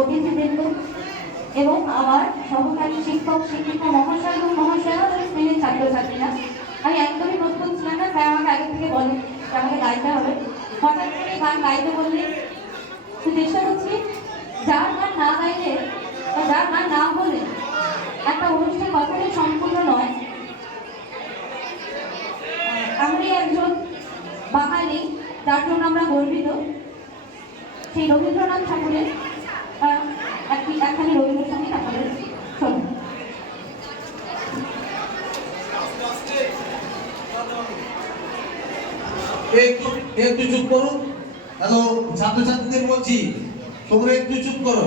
অতিথিবৃন্দ এবং আমার সহকারী শিক্ষক, শিক্ষিকা, মহাশয় এবং মহাশয়া স্নেহের ছাত্রছাত্রীরা। আমি একদমই প্রস্তুত ছিলাম না, তাই আমাকে আগে থেকে বলে আমাকে গাইতে হবে। হঠাৎ করে গান গাইতে বললে চেষ্টা করছি যার গান না গাইলে বা যার গান না বলে একটা অনুষ্ঠান কখনোই সম্পূর্ণ নয়? আমি একজন বাঙালি, যার জন্য আমরা গর্বিত, সেই রবীন্দ্রনাথ ঠাকুরের আপনাদের শোনো একটু একটু চুপ করুন হ্যালো ছাত্রছাত্রীদের বলছি তোমরা একটু চুপ করো।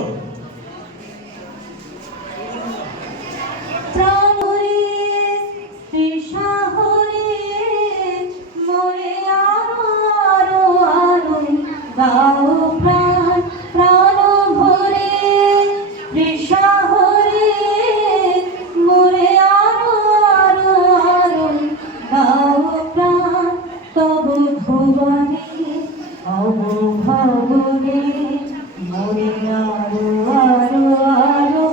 অবভবনে মরে আরও আরও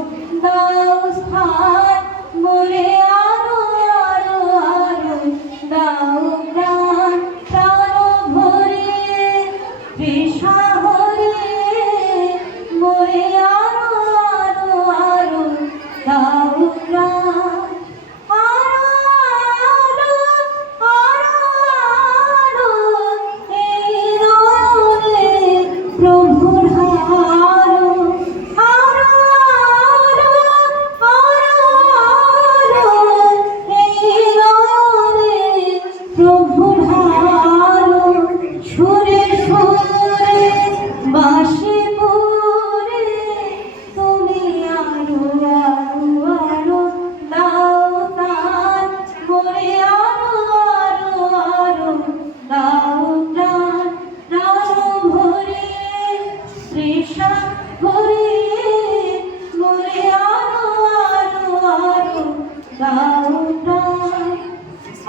দাও স্থান মরে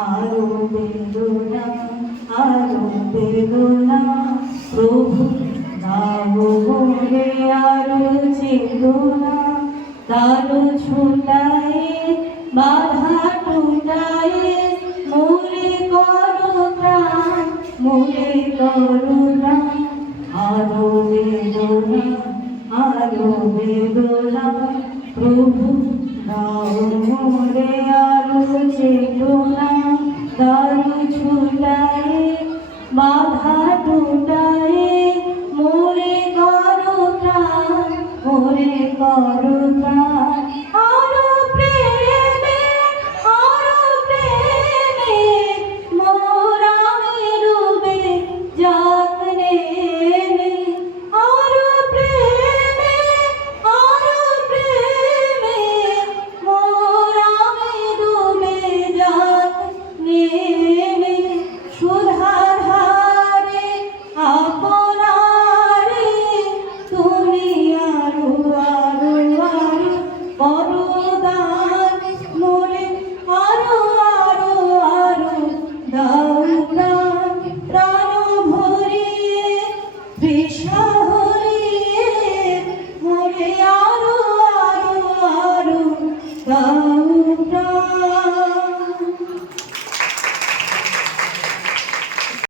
আরও বেদনা আরও বেদনা প্রভু নাম বলে আর চেনো না। তার ছোটায় বাধা টুটায় মুরে করো প্রাণ মোরে করো না। আরও বেদনা আরও বেদনা প্রভু নাম মোরে আর চেনো না। তার ছোটায় বাধা টুটায় করে করুণা Oh.